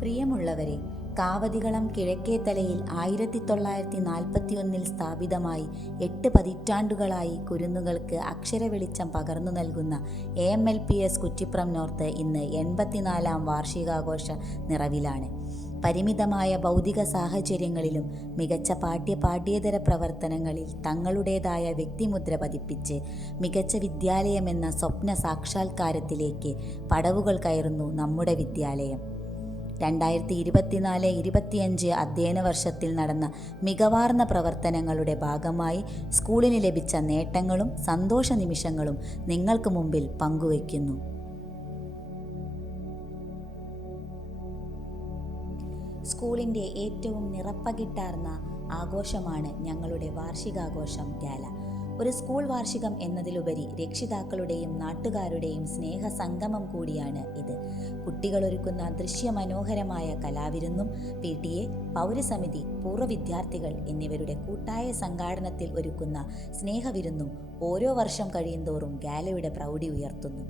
പ്രിയമുള്ളവരെ, കാവതികളം കിഴക്കേത്തലയിൽ 1941 സ്ഥാപിതമായി 8 പതിറ്റാണ്ടുകളായി കുരുന്നുകൾക്ക് അക്ഷരവെളിച്ചം പകർന്നു നൽകുന്ന AMLPS കുറ്റിപ്പുറം നോർത്ത് ഇന്ന് 84-ാം വാർഷികാഘോഷ നിറവിലാണ്. പരിമിതമായ ഭൗതിക സാഹചര്യങ്ങളിലും മികച്ച പാഠ്യേതര പ്രവർത്തനങ്ങളിൽ തങ്ങളുടേതായ വ്യക്തിമുദ്ര പതിപ്പിച്ച് മികച്ച വിദ്യാലയമെന്ന സ്വപ്ന സാക്ഷാത്കാരത്തിലേക്ക് പടവുകൾ കയറുന്നു നമ്മുടെ വിദ്യാലയം. 2024-25 അധ്യയന വർഷത്തിൽ നടന്ന മികവാർന്ന പ്രവർത്തനങ്ങളുടെ ഭാഗമായി സ്കൂളിന് ലഭിച്ച നേട്ടങ്ങളും സന്തോഷ നിമിഷങ്ങളും നിങ്ങൾക്ക് മുമ്പിൽ പങ്കുവയ്ക്കുന്നു. സ്കൂളിൻ്റെ ഏറ്റവും നിറപ്പകിട്ടാർന്ന ആഘോഷമാണ് ഞങ്ങളുടെ വാർഷികാഘോഷം ഗാല. ഒരു സ്കൂൾ വാർഷികം എന്നതിലുപരി രക്ഷിതാക്കളുടെയും നാട്ടുകാരുടെയും സ്നേഹസംഗമം കൂടിയാണ് ഇത്. കുട്ടികളൊരുക്കുന്ന ദൃശ്യമനോഹരമായ കലാവിരുന്നും PTA, പൗരസമിതി, പൂർവ്വ വിദ്യാർത്ഥികൾ എന്നിവരുടെ കൂട്ടായ സംഘാടനത്തിൽ ഒരുക്കുന്ന സ്നേഹവിരുന്നും ഓരോ വർഷം കഴിയുന്തോറും ഗാലയുടെ പ്രൗഢി ഉയർത്തുന്നു.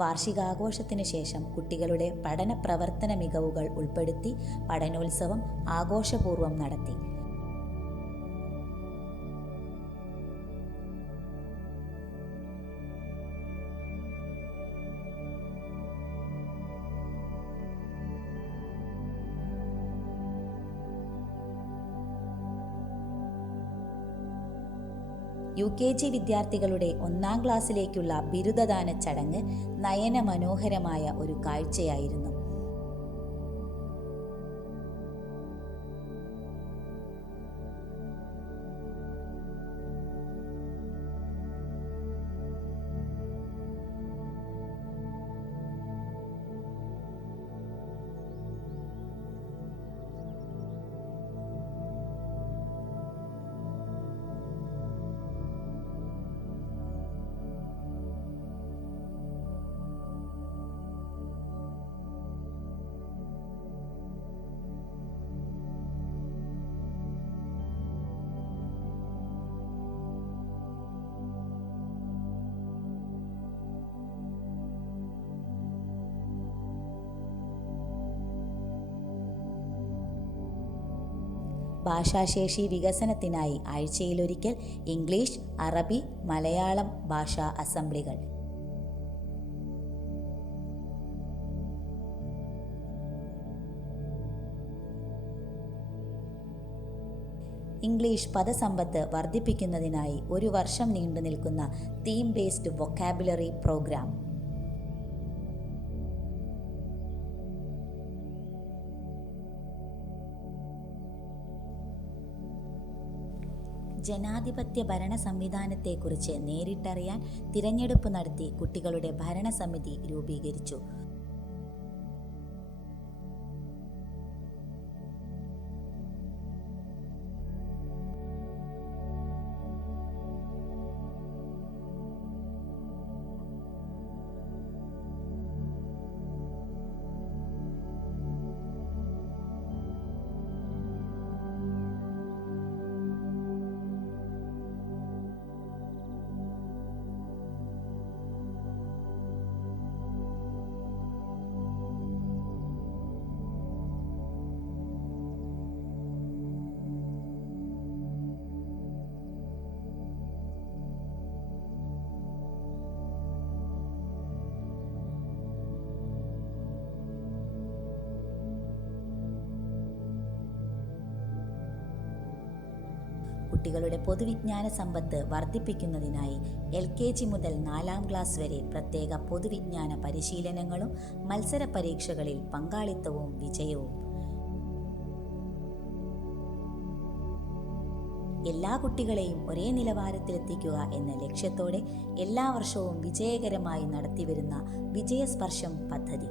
വാർഷികാഘോഷത്തിന് ശേഷം കുട്ടികളുടെ പഠന പ്രവർത്തന മികവുകൾ ഉൾപ്പെടുത്തി പഠനോത്സവം ആഘോഷപൂർവ്വം നടത്തി. UKG വിദ്യാർത്ഥികളുടെ 1-ാം ക്ലാസ്സിലേക്കുള്ള ബിരുദദാന ചടങ്ങ് നയനമനോഹരമായ ഒരു കാഴ്ചയായിരുന്നു. ഭാഷാശേഷി വികസനത്തിനായി ആഴ്ചയിലൊരിക്കൽ ഇംഗ്ലീഷ്, അറബി, മലയാളം ഭാഷാ അസംബ്ലികൾ. ഇംഗ്ലീഷ് പദസമ്പത്ത് വർദ്ധിപ്പിക്കുന്നതിനായി 1 വർഷം നീണ്ടു നിൽക്കുന്ന തീം ബേസ്ഡ് വൊക്കാബുലറി പ്രോഗ്രാം. ജനാധിപത്യ ഭരണ സംവിധാനത്തെക്കുറിച്ച് നേരിട്ടറിയാൻ തിരഞ്ഞെടുപ്പ് നടത്തി കുട്ടികളുടെ ഭരണസമിതി രൂപീകരിച്ചു. കുട്ടികളുടെ പൊതുവിജ്ഞാന സമ്പത്ത് വർദ്ധിപ്പിക്കുന്നതിനായി LKG മുതൽ 4ാം ക്ലാസ് വരെ പ്രത്യേക പൊതുവിജ്ഞാന പരിശീലനങ്ങളും മത്സര പരീക്ഷകളിൽ പങ്കാളിത്തവും വിജയവും. എല്ലാ കുട്ടികളെയും ഒരേ നിലവാരത്തിലെത്തിക്കുക എന്ന ലക്ഷ്യത്തോടെ എല്ലാ വർഷവും വിജയകരമായി നടത്തിവരുന്ന വിജയസ്പർശം പദ്ധതി.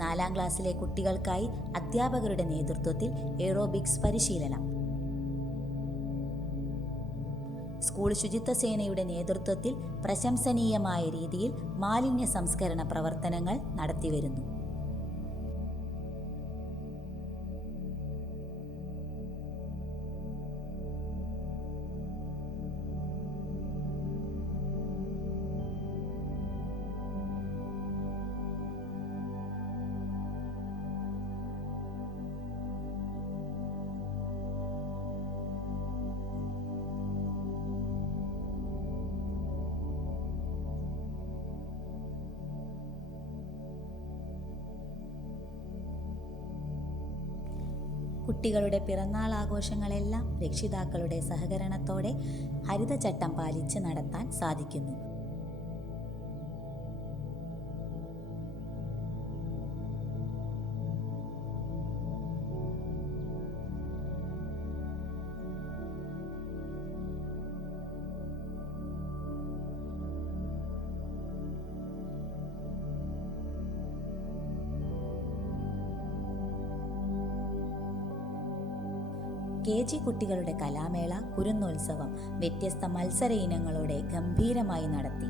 നാലാം ക്ലാസ്സിലെ കുട്ടികൾക്കായി അധ്യാപകരുടെ നേതൃത്വത്തിൽ എയ്റോബിക്സ് പരിശീലനം. സ്കൂൾ ശുചിത്വ സേനയുടെ നേതൃത്വത്തിൽ പ്രശംസനീയമായ രീതിയിൽ മാലിന്യ സംസ്കരണ പ്രവർത്തനങ്ങൾ നടത്തിവരുന്നു. കുട്ടികളുടെ പിറന്നാൾ ആഘോഷങ്ങളെല്ലാം രക്ഷിതാക്കളുടെ സഹകരണത്തോടെ ഹരിതചട്ടം പാലിച്ച് നടത്താൻ സാധിക്കുന്നു. KG കുട്ടികളുടെ കലാമേള, കുരുന്നോത്സവം വ്യത്യസ്ത മത്സര ഇനങ്ങളോടെ ഗംഭീരമായി നടത്തി.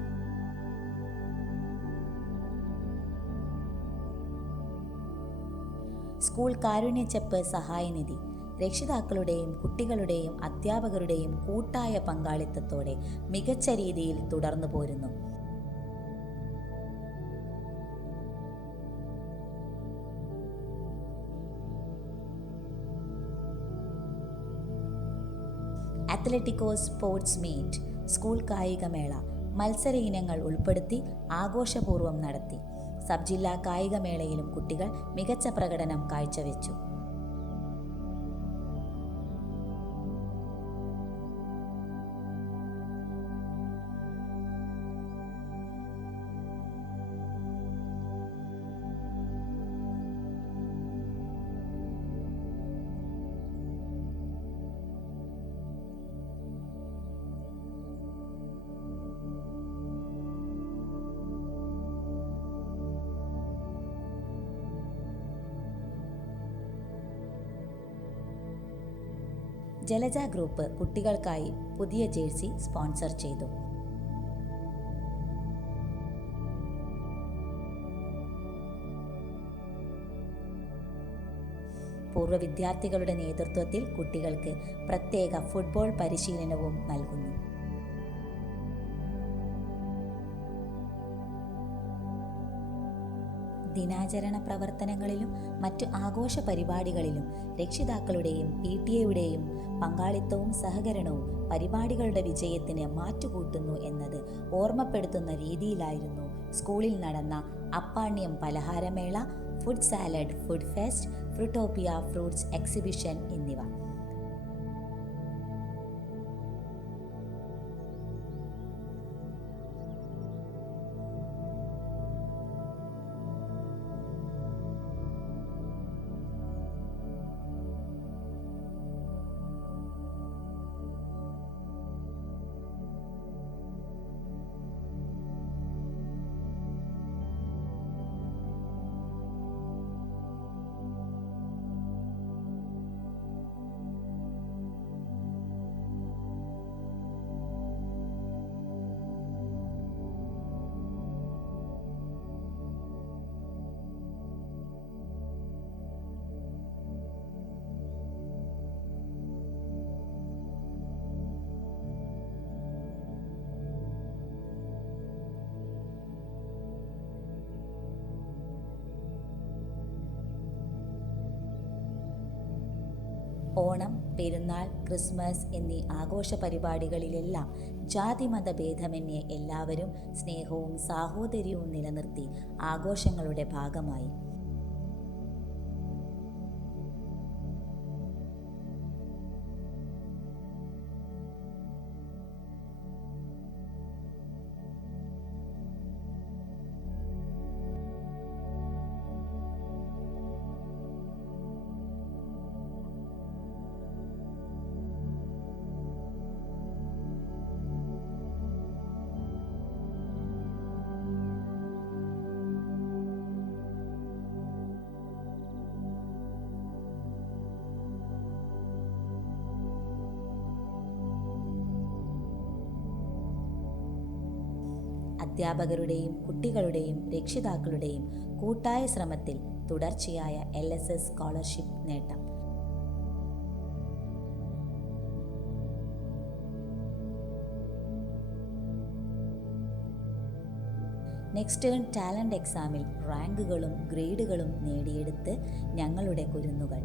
സ്കൂൾ കാരുണ്യച്ചെപ്പ് സഹായനിധി രക്ഷിതാക്കളുടെയും കുട്ടികളുടെയും അധ്യാപകരുടെയും കൂട്ടായ പങ്കാളിത്തത്തോടെ മികച്ച രീതിയിൽ തുടർന്നു പോരുന്നു. അത്ലറ്റിക്കോ സ്പോർട്സ് മീറ്റ് സ്കൂൾ കായികമേള മത്സര ഇനങ്ങൾ ഉൾപ്പെടുത്തി ആഘോഷപൂർവ്വം നടത്തി. സബ് ജില്ലാ കായികമേളയിലും കുട്ടികൾ മികച്ച പ്രകടനം കാഴ്ചവെച്ചു. ജലജ ഗ്രൂപ്പ് കുട്ടികൾക്കായി പുതിയ ജേഴ്സി സ്പോൺസർ ചെയ്തു. പൂർവ്വ വിദ്യാർത്ഥികളുടെ നേതൃത്വത്തിൽ കുട്ടികൾക്ക് പ്രത്യേക ഫുട്ബോൾ പരിശീലനവും നൽകുന്നു. ദിനാചരണ പ്രവർത്തനങ്ങളിലും മറ്റു ആഘോഷ പരിപാടികളിലും രക്ഷിതാക്കളുടെയും PTA പങ്കാളിത്തവും സഹകരണവും പരിപാടികളുടെ വിജയത്തിന് മാറ്റുകൂട്ടുന്നു എന്നത് ഓർമ്മപ്പെടുത്തുന്ന രീതിയിലായിരുന്നു സ്കൂളിൽ നടന്ന അപ്പാണ്യം പലഹാരമേള, food salad, food fest, Fruitopia fruits exhibition എന്നിവ. ഓണം, പെരുന്നാൾ, ക്രിസ്മസ് എന്നീ ആഘോഷ പരിപാടികളിലെല്ലാം ജാതിമത ഭേദമന്യേ എല്ലാവരും സ്നേഹവും സാഹോദര്യവും നിലനിർത്തി ആഘോഷങ്ങളുടെ ഭാഗമായി. അധ്യാപകരുടെയും കുട്ടികളുടെയും രക്ഷിതാക്കളുടെയും കൂട്ടായ ശ്രമത്തിൽ തുടർച്ചയായ LSS സ്കോളർഷിപ്പ് നേട്ടം. നെക്സ്റ്റ് ടേൺ ടാലൻ്റ് എക്സാമിൽ റാങ്കുകളും ഗ്രേഡുകളും നേടിയെടുത്ത് ഞങ്ങളുടെ കുരുന്നുകൾ.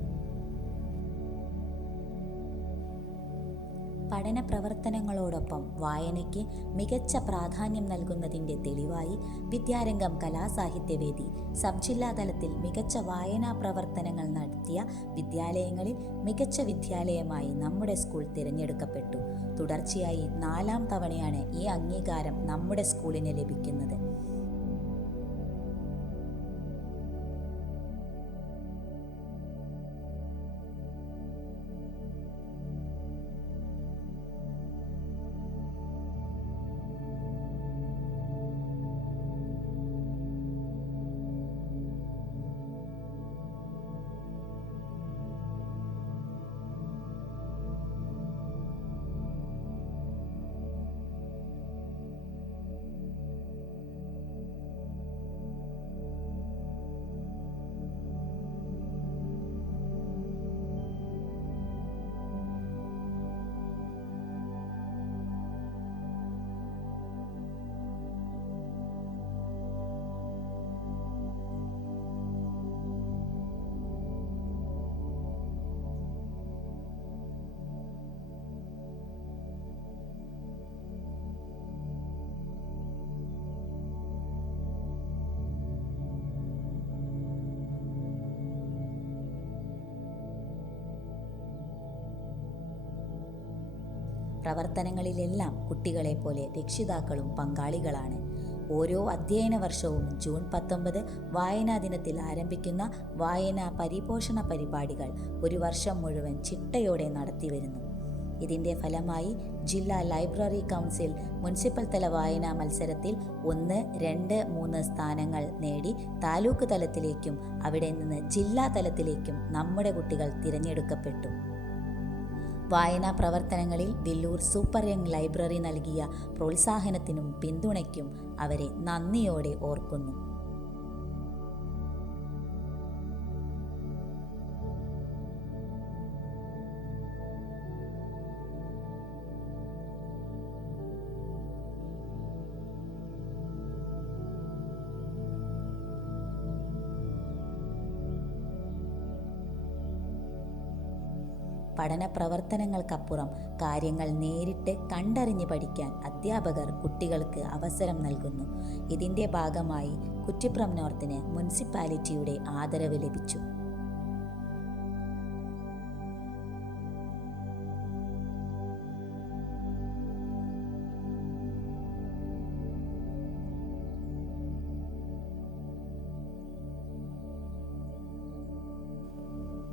പഠന പ്രവർത്തനങ്ങളോടൊപ്പം വായനയ്ക്ക് മികച്ച പ്രാധാന്യം നൽകുന്നതിൻ്റെ തെളിവായി വിദ്യാരംഗം കലാസാഹിത്യവേദി സബ് ജില്ലാ തലത്തിൽ മികച്ച വായനാ പ്രവർത്തനങ്ങൾ നടത്തിയ വിദ്യാലയങ്ങളിൽ മികച്ച വിദ്യാലയമായി നമ്മുടെ സ്കൂൾ തിരഞ്ഞെടുക്കപ്പെട്ടു. തുടർച്ചയായി 4ാം തവണയാണ് ഈ അംഗീകാരം നമ്മുടെ സ്കൂളിന് ലഭിക്കുന്നത്. പ്രവർത്തനങ്ങളിലെല്ലാം കുട്ടികളെപ്പോലെ രക്ഷിതാക്കളും പങ്കാളികളാണ്. ഓരോ അധ്യയന വർഷവും ജൂൺ 19 വായനാ ദിനത്തിൽ ആരംഭിക്കുന്ന വായനാ പരിപോഷണ പരിപാടികൾ ഒരു വർഷം മുഴുവൻ ചിട്ടയോടെ നടത്തിവരുന്നു. ഇതിൻ്റെ ഫലമായി ജില്ലാ ലൈബ്രറി കൗൺസിൽ മുനിസിപ്പൽ തല വായനാ മത്സരത്തിൽ 1, 2, 3 സ്ഥാനങ്ങൾ നേടി താലൂക്ക് തലത്തിലേക്കും അവിടെ നിന്ന് ജില്ലാ തലത്തിലേക്കും നമ്മുടെ കുട്ടികൾ തിരഞ്ഞെടുക്കപ്പെട്ടു. വായനാ പ്രവർത്തനങ്ങളിൽ വില്ലൂർ സൂപ്പർ യങ് ലൈബ്രറി നൽകിയ പ്രോത്സാഹനത്തിനും പിന്തുണയ്ക്കും അവരെ നന്ദിയോടെ ഓർക്കുന്നു. പഠന പ്രവർത്തനങ്ങൾക്കപ്പുറം കാര്യങ്ങൾ നേരിട്ട് കണ്ടറിഞ്ഞ് പഠിക്കാൻ അധ്യാപകർ കുട്ടികൾക്ക് അവസരം നൽകുന്നു. ഇതിൻ്റെ ഭാഗമായി കുറ്റിപ്പുറം നോർത്തിന് മുനിസിപ്പാലിറ്റിയുടെ ആദരവ് ലഭിച്ചു.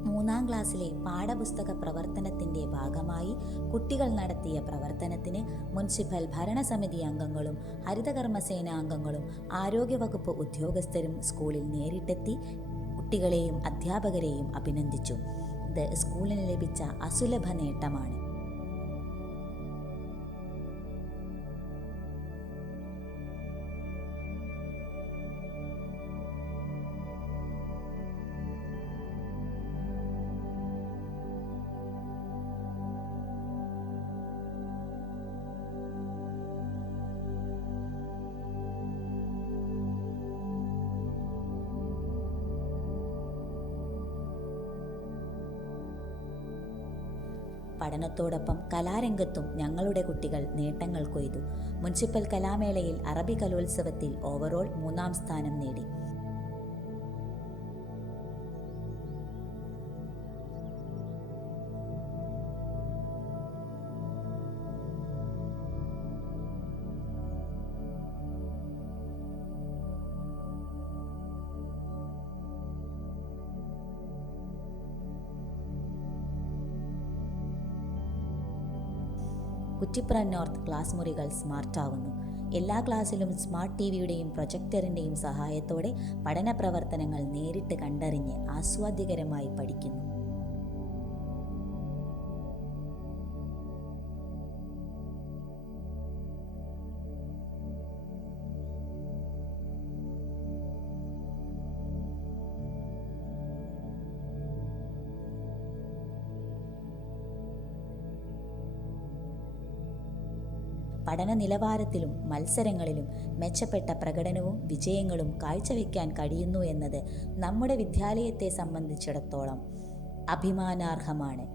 മൂന്നാം ക്ലാസ്സിലെ പാഠപുസ്തക പ്രവർത്തനത്തിൻ്റെ ഭാഗമായി കുട്ടികൾ നടത്തിയ പ്രവർത്തനത്തിന് മുനിസിപ്പൽ ഭരണസമിതി അംഗങ്ങളും ഹരിതകർമ്മസേന അംഗങ്ങളും ആരോഗ്യവകുപ്പ് ഉദ്യോഗസ്ഥരും സ്കൂളിൽ നേരിട്ടെത്തി കുട്ടികളെയും അധ്യാപകരെയും അഭിനന്ദിച്ചു. ഇത് സ്കൂളിന് ലഭിച്ച അസുലഭ നേട്ടമാണ്. പഠനത്തോടൊപ്പം കലാരംഗത്തും ഞങ്ങളുടെ കുട്ടികൾ നേട്ടങ്ങൾ കൊയ്തു. മുനിസിപ്പൽ കലാമേളയിൽ അറബി കലോത്സവത്തിൽ ഓവറോൾ 3-ാം സ്ഥാനം നേടി. കുറ്റിപ്പുറം നോർത്ത് ക്ലാസ് മുറികൾ സ്മാർട്ടാവുന്നു. എല്ലാ ക്ലാസ്സിലും സ്മാർട്ട് ടിവിയുടെയും പ്രൊജക്ടറിൻ്റെയും സഹായത്തോടെ പഠന പ്രവർത്തനങ്ങൾ നേരിട്ട് കണ്ടറിഞ്ഞ് ആസ്വാദ്യകരമായി പഠിക്കുന്നു. പഠന നിലവാരത്തിലും മത്സരങ്ങളിലും മെച്ചപ്പെട്ട പ്രകടനവും വിജയങ്ങളും കാഴ്ചവെക്കാൻ കഴിയുന്നു എന്നത് നമ്മുടെ വിദ്യാലയത്തെ സംബന്ധിച്ചിടത്തോളം അഭിമാനാർഹമാണ്.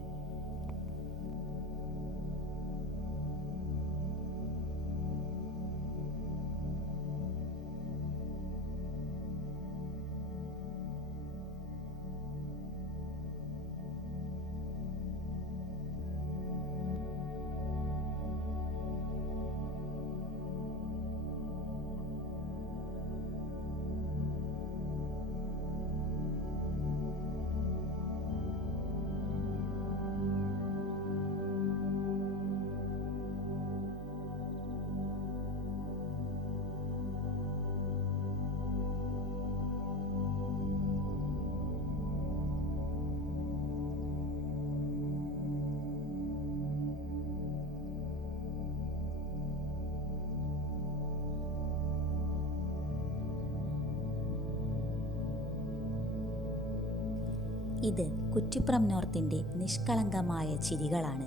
ഇത് കുറ്റിപ്പുറം നോർത്തിൻ്റെ നിഷ്കളങ്കമായ ചിരികളാണ്.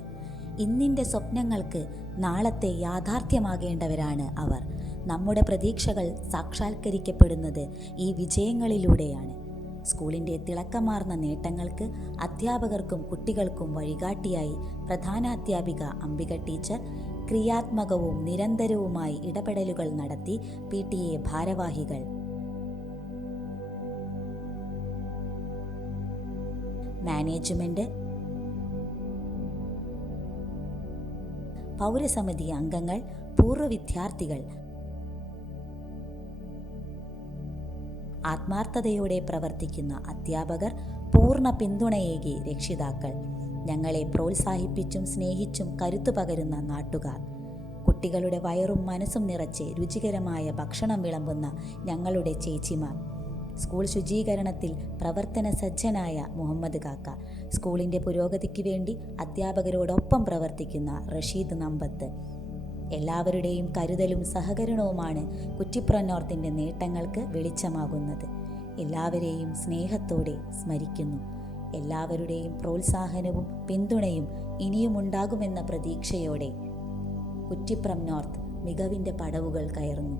ഇന്നിൻ്റെ സ്വപ്നങ്ങൾക്ക് നാളത്തെ യാഥാർത്ഥ്യമാകേണ്ടവരാണ് അവർ. നമ്മുടെ പ്രതീക്ഷകൾ സാക്ഷാത്കരിക്കപ്പെടുന്നത് ഈ വിജയങ്ങളിലൂടെയാണ്. സ്കൂളിൻ്റെ തിളക്കമാർന്ന നേട്ടങ്ങൾക്ക് അധ്യാപകർക്കും കുട്ടികൾക്കും വഴികാട്ടിയായി പ്രധാനാധ്യാപിക അംബിക ടീച്ചർ ക്രിയാത്മകവും നിരന്തരവുമായി ഇടപെടലുകൾ നടത്തി PTA ഭാരവാഹികൾ, മാനേജ്മെന്റ്, പൗരസമിതി അംഗങ്ങൾ, പൂർവ്വ വിദ്യാർത്ഥികൾ, ആത്മാർത്ഥതയോടെ പ്രവർത്തിക്കുന്ന അധ്യാപകർ, പൂർണ്ണ പിന്തുണയേകി രക്ഷിതാക്കൾ, ഞങ്ങളെ പ്രോത്സാഹിപ്പിച്ചും സ്നേഹിച്ചും കരുത്തു പകരുന്ന നാട്ടുകാർ, കുട്ടികളുടെ വയറും മനസ്സും നിറച്ച് രുചികരമായ ഭക്ഷണം വിളമ്പുന്ന ഞങ്ങളുടെ ചേച്ചിമാർ, സ്കൂൾ ശുചീകരണത്തിൽ പ്രവർത്തന സജ്ജനായ മുഹമ്മദ് കാക്ക, സ്കൂളിൻ്റെ പുരോഗതിക്ക് വേണ്ടി അധ്യാപകരോടൊപ്പം പ്രവർത്തിക്കുന്ന റഷീദ് നമ്പത്ത്, എല്ലാവരുടെയും കരുതലും സഹകരണവുമാണ് കുറ്റിപ്പുറം നോർത്തിൻ്റെ നേട്ടങ്ങൾക്ക് വെളിച്ചമാകുന്നത്. എല്ലാവരെയും സ്നേഹത്തോടെ സ്മരിക്കുന്നു. എല്ലാവരുടെയും പ്രോത്സാഹനവും പിന്തുണയും ഇനിയുമുണ്ടാകുമെന്ന പ്രതീക്ഷയോടെ കുറ്റിപ്പുറം നോർത്ത് മികവിൻ്റെ പടവുകൾ കയറുന്നു.